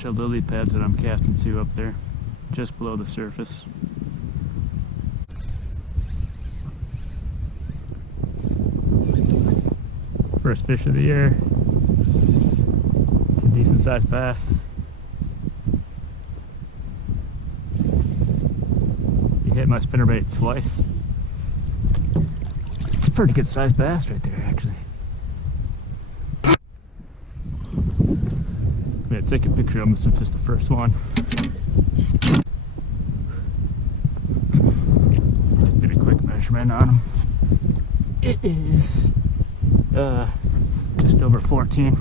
bunch of lily pads that I'm casting to up there, just below the surface. First fish of the year. It's a decent sized bass. He hit my spinnerbait twice. It's a pretty good sized bass right there, actually. Yeah, take a picture of him since it's the first one. Get a quick measurement on him. It is just over 14.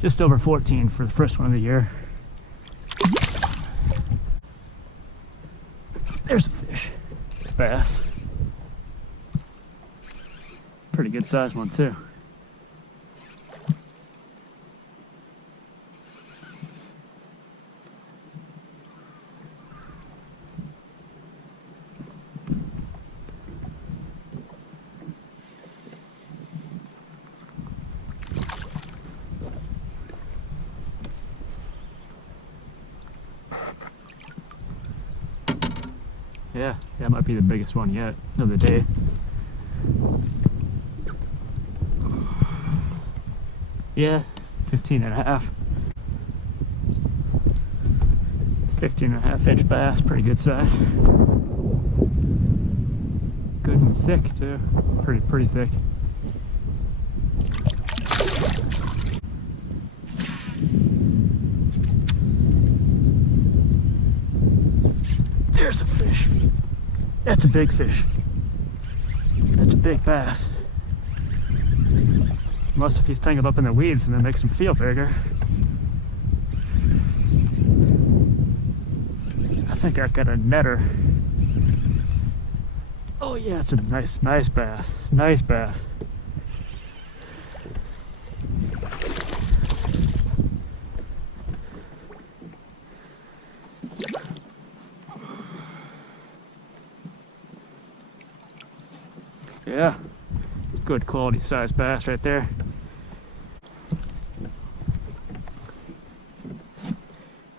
Just over 14 for the first one of the year. There's a fish. Bass. Pretty good sized one too. Yeah, that might be the biggest one yet of the day. Yeah, 15 and a half. 15.5 inch bass, pretty good size. Good and thick too, pretty thick. There's a fish. That's a big fish. That's a big bass. Must if he's tangled up in the weeds and it makes him feel bigger. I think I got a netter. Oh yeah, it's a nice bass. Nice bass. Yeah, good quality sized bass right there.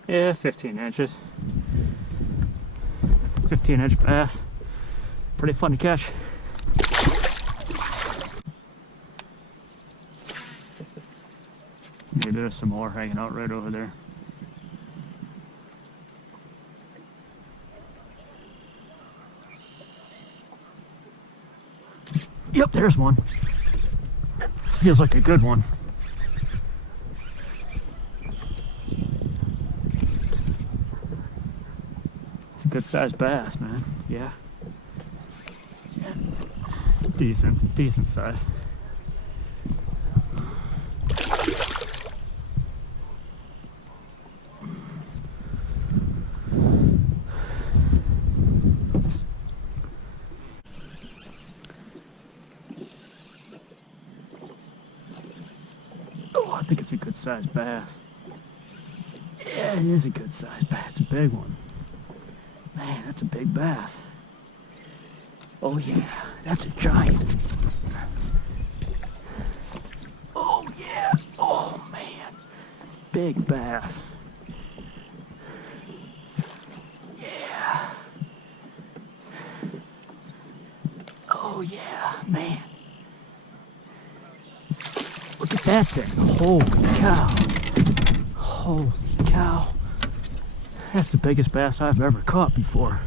Yeah, 15 inches. 15-inch bass. Pretty fun to catch. Maybe there's some more hanging out right over there. Yep, there's one. Feels like a good one. It's a good sized bass, man. Yeah. Yeah. Decent size. I think it's a good sized bass. Yeah, it is a good sized bass. It's a big one. Man, that's a big bass. Oh yeah, that's a giant. Oh yeah, oh man. Big bass. Yeah. Oh yeah, man. Look at that thing. Holy cow. Holy cow. That's the biggest bass I've ever caught before.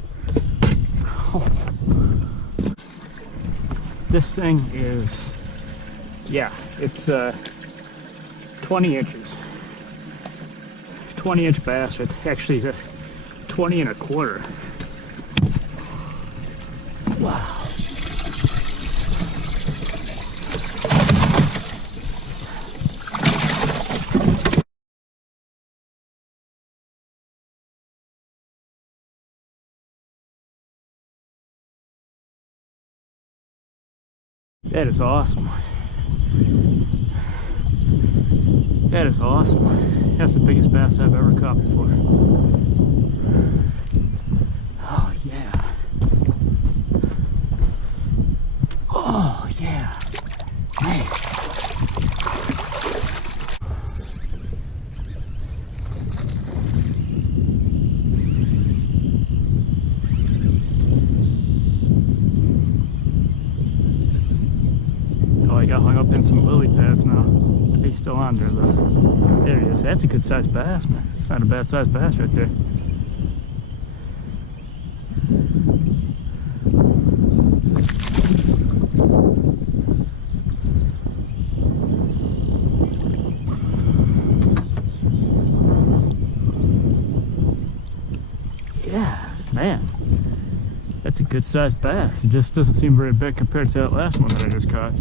Oh. This thing is, yeah, it's 20 inches. 20-inch bass. It actually is a 20 and a quarter. Wow. That is awesome. That is awesome. That's the biggest bass I've ever caught before. Oh yeah. Oh yeah. Man. got hung up in some lily pads now. He's still on there though. There he is. That's a good sized bass, man. It's not a bad sized bass right there. Yeah, man. That's a good sized bass. It just doesn't seem very big compared to that last one that I just caught.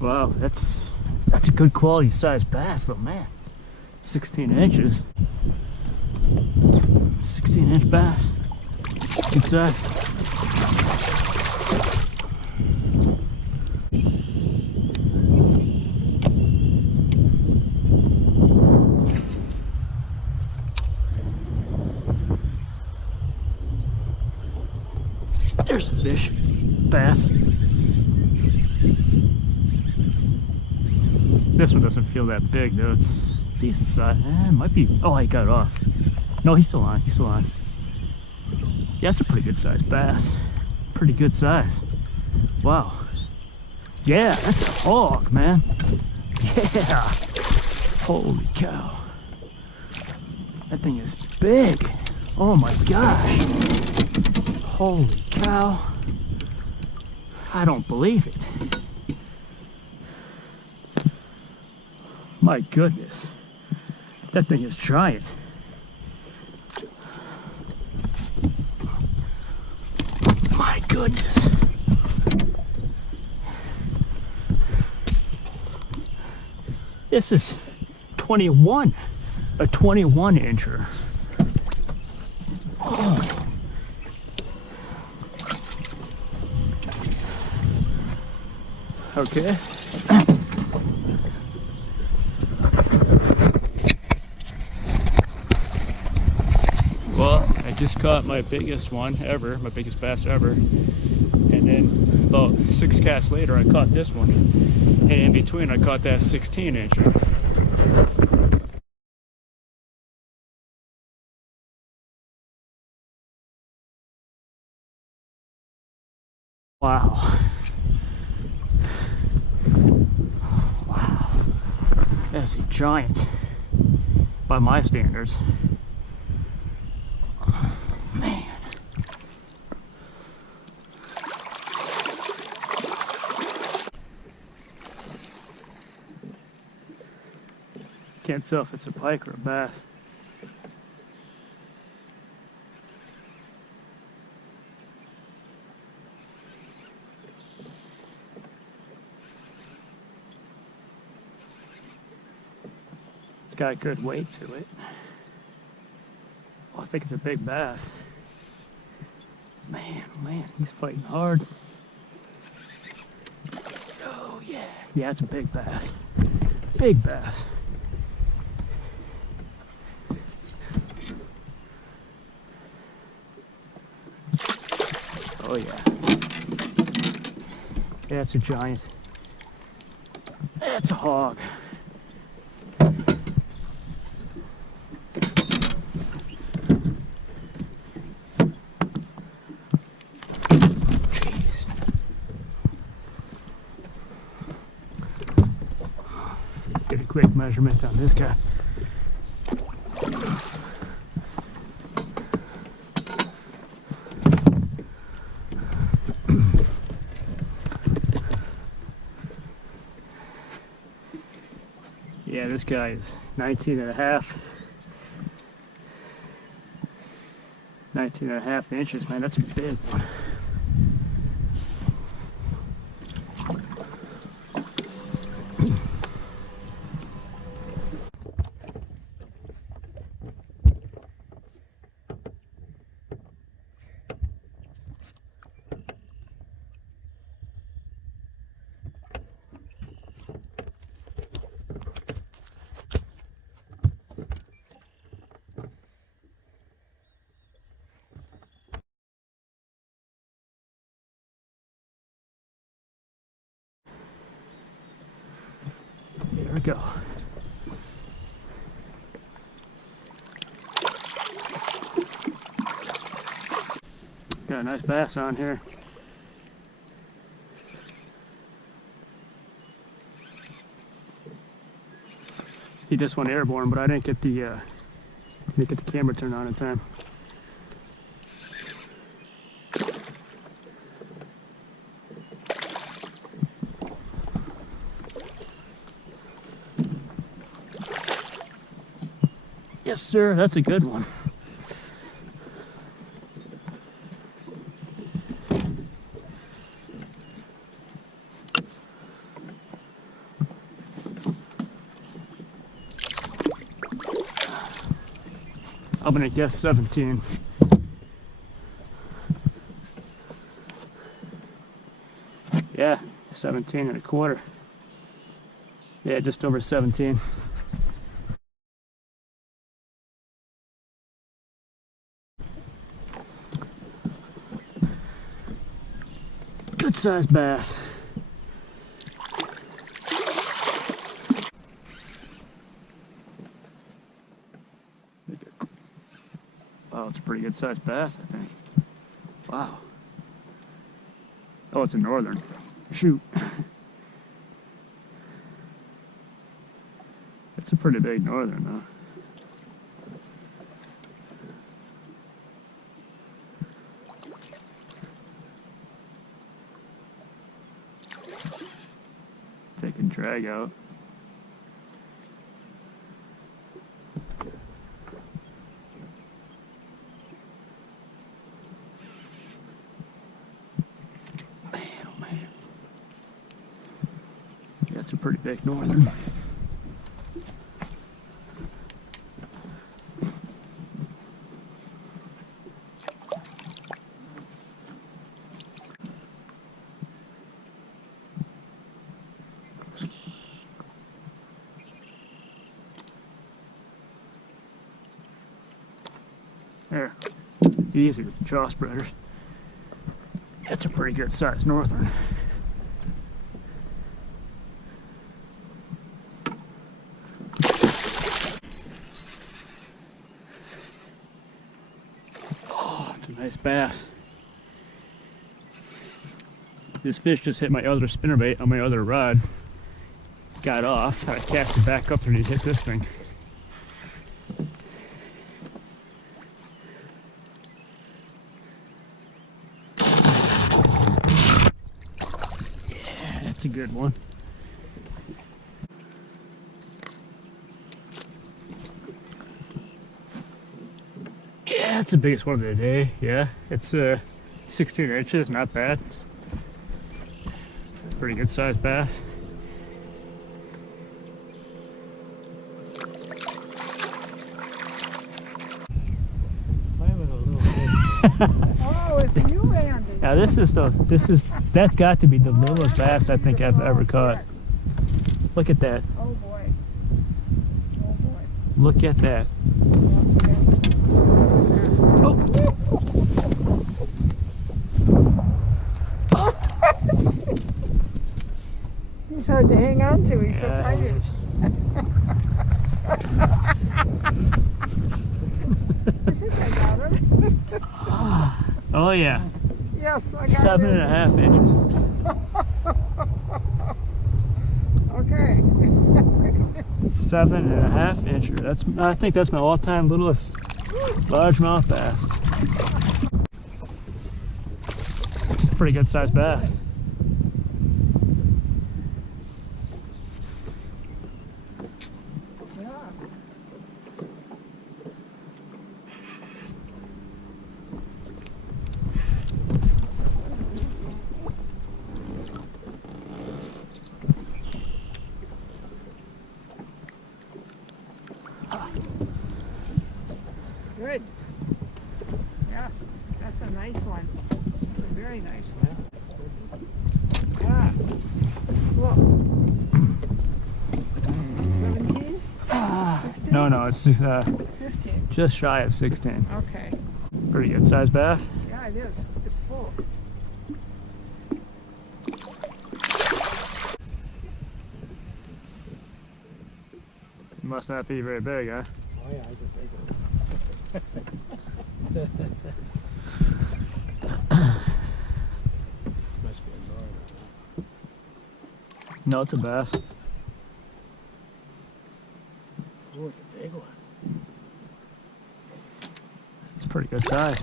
Wow, that's a good quality sized bass though, man. 16 inches. 16-inch bass. Good size. There's a fish. Bass. This one doesn't feel that big though. It's decent size. It might be. Oh, I got it off. No, he's still on. He's still on. Yeah, that's a pretty good size bass. Pretty good size. Wow. Yeah, that's a hog, man. Yeah. Holy cow. That thing is big. Oh my gosh. Holy cow. I don't believe it. My goodness. That thing is giant. My goodness. This is 21. A 21-incher. Oh. Okay. Well, I just caught my biggest one ever, my biggest bass ever. And then about 6 casts later, I caught this one. And in between, I caught that 16-incher. Wow. Wow. That is a giant by my standards. Man. Can't tell if it's a pike or a bass. It's got a good weight to it. Well, I think it's a big bass. Man, man, he's fighting hard. Oh yeah. Yeah, it's a big bass. Big bass. Oh yeah. Yeah, it's a giant. That's a hog. Get a quick measurement on this guy. Yeah, this guy is 19 and a half. 19 and a half inches, man. That's a big one. There we go. Got a nice bass on here. He just went airborne, but I didn't get the camera turned on in time. Yes, sir. That's a good one. I'm gonna guess 17. Yeah, 17 and a quarter. Yeah, just over 17. Good sized bass. Wow, it's a pretty good sized bass, I think. Wow. Oh, it's a northern. Shoot. It's a pretty big northern, though. Take a drag out. Man, oh man. Yeah, it's a pretty big northern. There. Easy with the jaw spreaders. That's a pretty good sized northern. Oh, it's a nice bass. This fish just hit my other spinnerbait on my other rod. Got off. I cast it back up there and he hit this thing. A good one. Yeah, it's the biggest one of the day. Yeah, it's 16 inches, not bad. Pretty good sized bass. Oh, it's you, Andy. Now that's got to be the littlest bass I think I've ever caught. Look at that. Oh boy. Oh boy. Look at that. Oh. He's hard to hang on to. He's so tight. I think I got him. Oh yeah. Yes, I got 7.5 inches. Okay. 7.5 inches. I think that's my all-time littlest largemouth bass. It's a pretty good sized bass. Yeah. Good. Yes, that's a nice one. That's a very nice one. Yeah. Look. 17? 16? No, it's 15. just shy of 16. Okay. Pretty good sized bass. Yeah, it is. It's full. Must not be very big, huh? Oh yeah, I just think Must be a northern. No, it's a bass. Oh, it's a big one. It's pretty good size.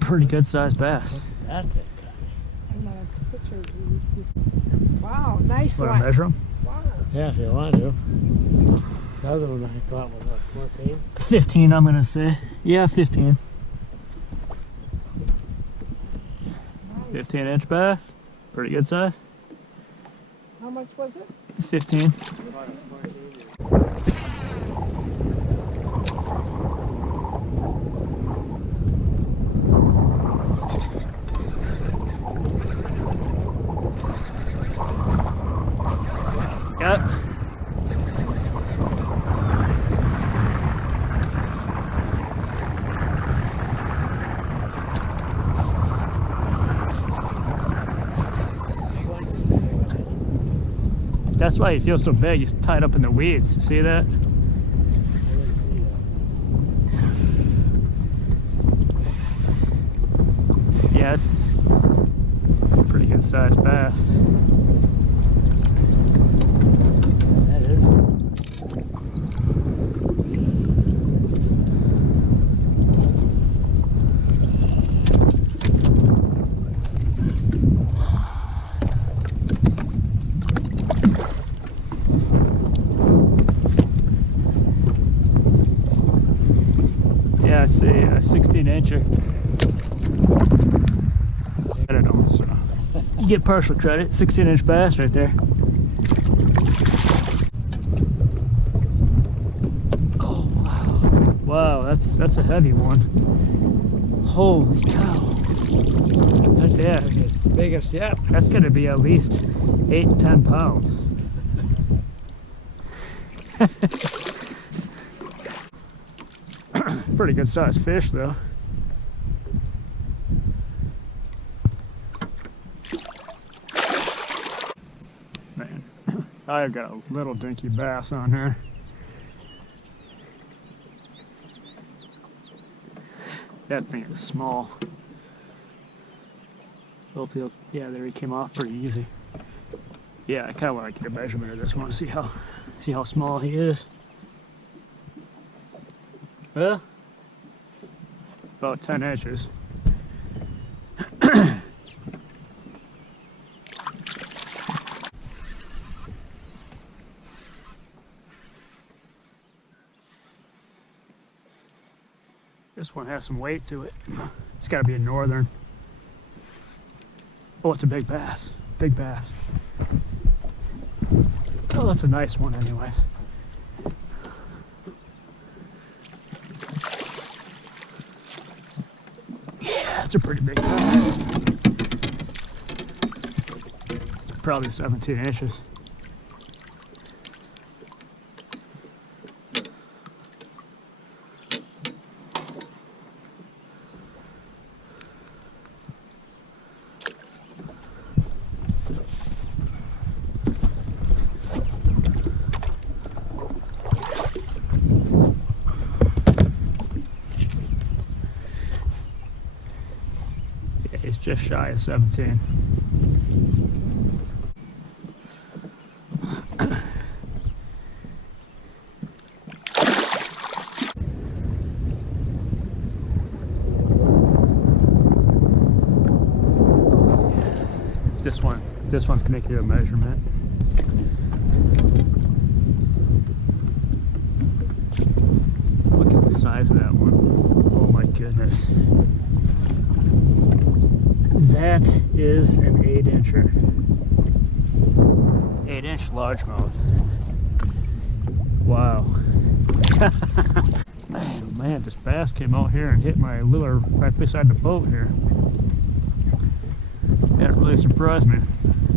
Pretty good sized bass. That big guy. I'm gonna picture you. Wow, nice Want to one. measure them? Wow. Yeah, if you want to. The other one I thought was what, 14? 15, I'm gonna say. Yeah, 15. Nice. 15-inch bass. Pretty good size. How much was it? 15. Yep. That's why he feels so big. He's tied up in the weeds. You see that? Yes. Pretty good sized bass. That is. Yeah, I see a 16-incher. I don't know. So you get partial credit. 16-inch bass right there. Oh wow! Wow, that's a heavy one. Holy cow! That's Yeah. the biggest yet. That's gonna be at least 8-10 pounds. Pretty good sized fish though. Man, I've got a little dinky bass on here. That thing is small. Hope he'll, yeah, there he came off pretty easy. Yeah, I kind of want to get a measurement of this one, see how small he is. Well, about 10 inches. This one has some weight to it. It's got to be a northern. Oh, it's a big bass. Big bass. Oh, that's a nice one anyways. Yeah, it's a pretty big bass. Probably 17 inches. It's just shy of 17. This one's gonna give a measurement. Look at the size of that one. Oh my goodness. That is an 8-incher. 8-inch largemouth. Wow. Man, oh man, this bass came out here and hit my lure right beside the boat here. That really surprised me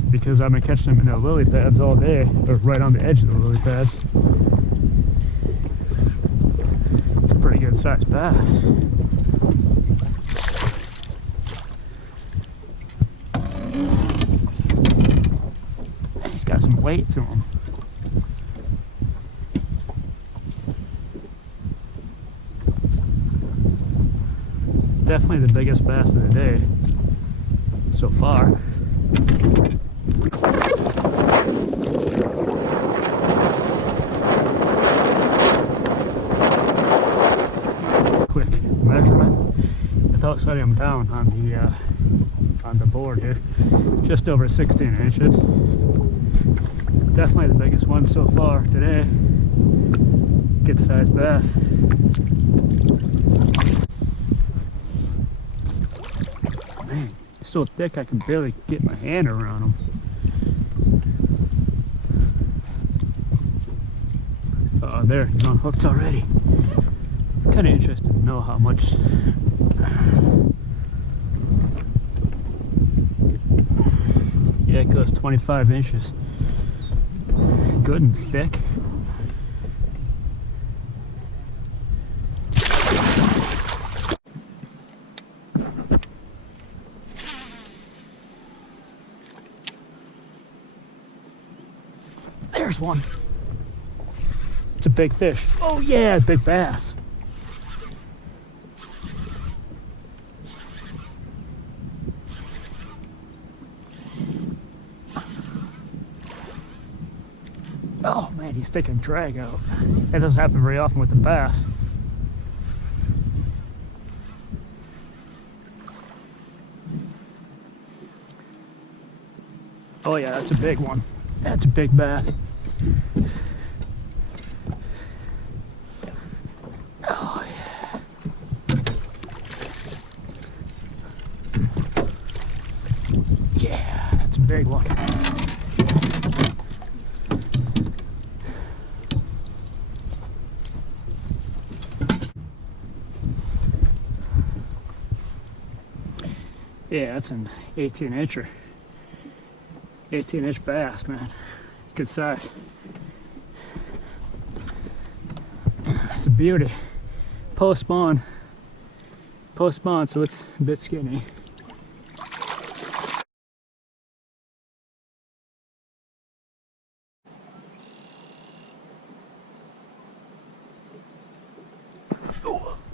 because I've been catching them in the lily pads all day, or right on the edge of the lily pads. It's a pretty good sized bass. He's got some weight to him. Definitely the biggest bass of the day so far. Quick measurement without setting them down on the board here. Just over 16 inches. Definitely the biggest one so far today. Good sized bass. Man, he's so thick I can barely get my hand around him. Oh, there, he's on hooks already. Kind of interested to know how much. Yeah, it goes 25 inches. Good and thick. There's one. It's a big fish. Oh yeah, big bass. Oh man, he's taking drag out. That doesn't happen very often with the bass. Oh yeah, that's a big one. That's a big bass. Oh yeah. Yeah, that's a big one. Yeah, that's an 18-incher. 18-inch bass, man. It's good size. It's a beauty. Post spawn, so it's a bit skinny.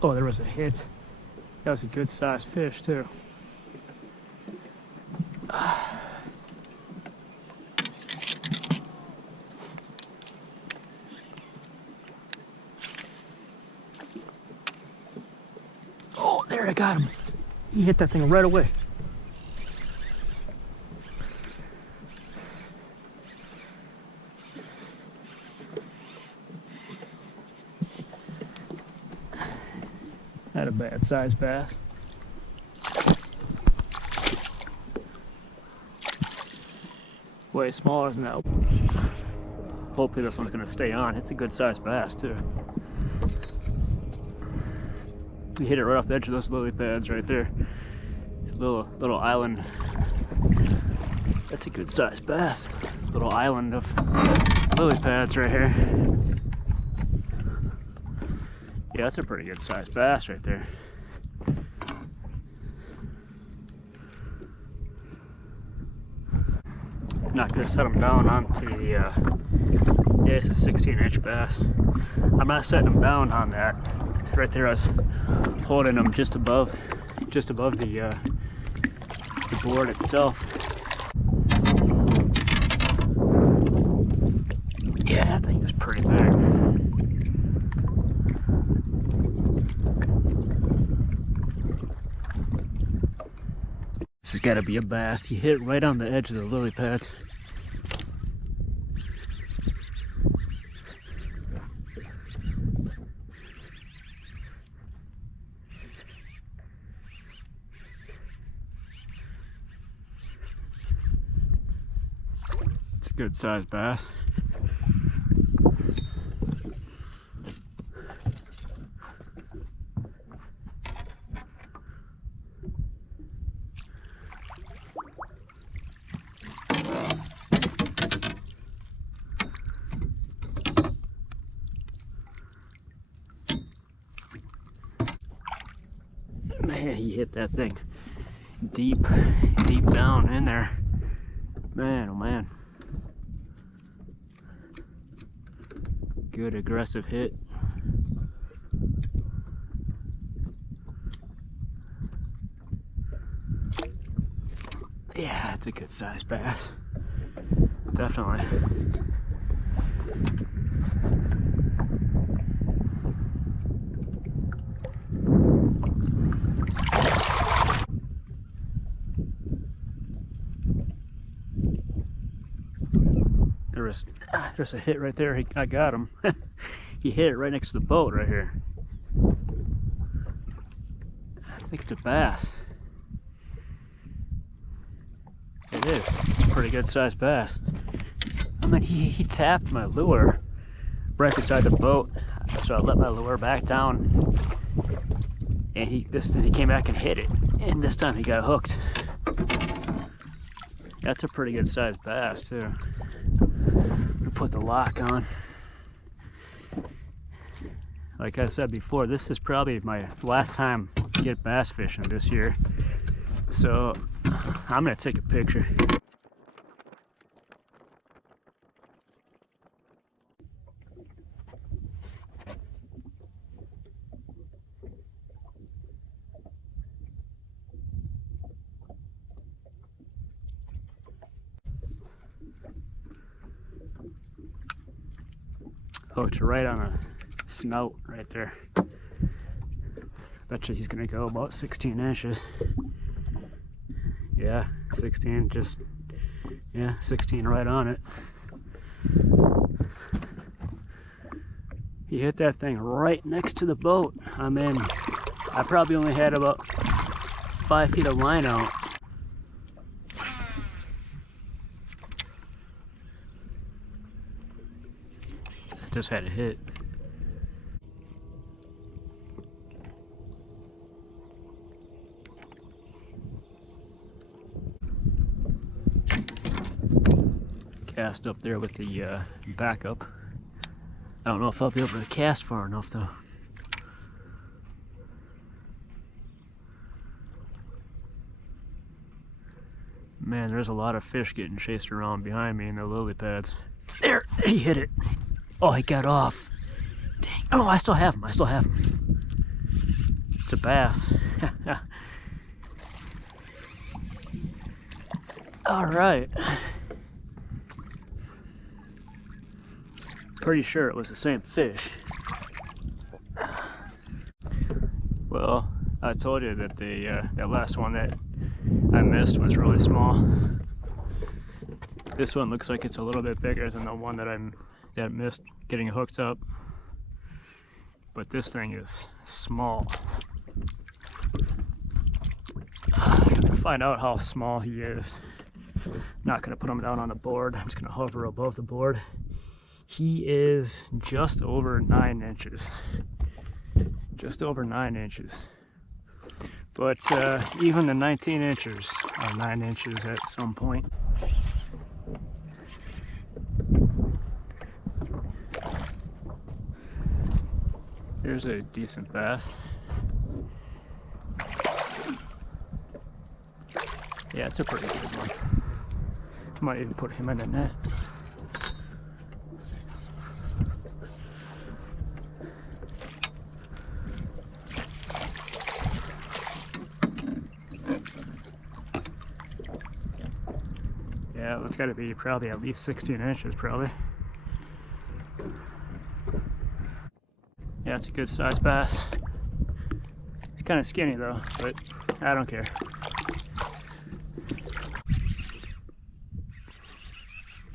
Oh, there was a hit. That was a good sized fish too. Oh, there, I got him. He hit that thing right away. Not a bad sized bass. Way smaller than that. Hopefully this one's gonna stay on. It's a good sized bass too. We hit it right off the edge of those lily pads right there. Little island. That's a good sized bass. Little island of lily pads right here. Yeah, that's a pretty good sized bass right there. Not gonna set them down onto the, yeah, it's a 16-inch bass. I'm not setting them down on that. Right there, I was holding them just above the board itself. Yeah, I think it's pretty big. This has got to be a bass. He hit right on the edge of the lily pads. It's a good sized bass. Man, he hit that thing deep down in there. Man, oh man. Good aggressive hit. Yeah, it's a good sized bass. Definitely. There's a hit right there. I got him. He hit it right next to the boat right here. I think it's a bass. It is. It's a pretty good sized bass. I mean, he tapped my lure right beside the boat, so I let my lure back down, and he came back and hit it, and this time he got hooked. That's a pretty good sized bass too. I'll put the lock on. Like I said before, this is probably my last time to get bass fishing this year, so I'm gonna take a picture. Hooked right on the snout right there. Bet you he's gonna go about 16 inches. Yeah, 16, just, yeah, 16 right on it. He hit that thing right next to the boat. I mean, I probably only had about 5 feet of line out. Just had a hit. Cast up there with the backup. I don't know if I'll be able to cast far enough though. Man, there's a lot of fish getting chased around behind me in the lily pads. There, he hit it. Oh, he got off. Dang. Oh, I still have him. I still have him. It's a bass. All right. Pretty sure it was the same fish. Well, I told you that that last one that I missed was really small. This one looks like it's a little bit bigger than the one that I missed getting hooked up, but this thing is small. I'm gonna find out how small he is. Not gonna put him down on the board. I'm just gonna hover above the board. He is just over 9 inches. Just over 9 inches. But even the 19 inches are 9 inches at some point. There's a decent bass. Yeah, it's a pretty good one. Might even put him in the net. Yeah, it's got to be probably at least 16 inches, probably. Yeah, it's a good sized bass. It's kind of skinny though, but I don't care.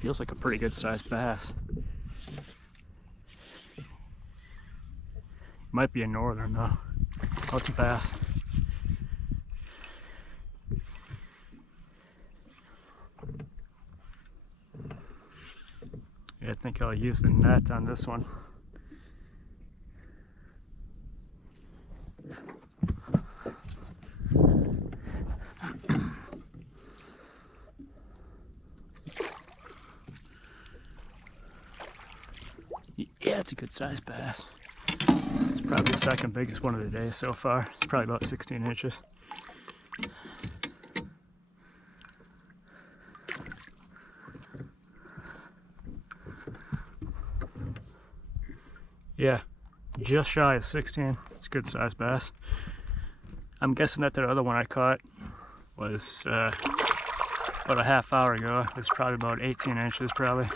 Feels like a pretty good sized bass. Might be a northern though. Oh, it's a bass. Yeah, I think I'll use the net on this one. Yeah, it's a good sized bass. It's probably the second biggest one of the day so far. It's probably about 16 inches. Yeah, just shy of 16. It's a good sized bass. I'm guessing that the other one I caught was about a half hour ago. It was probably about 18 inches probably.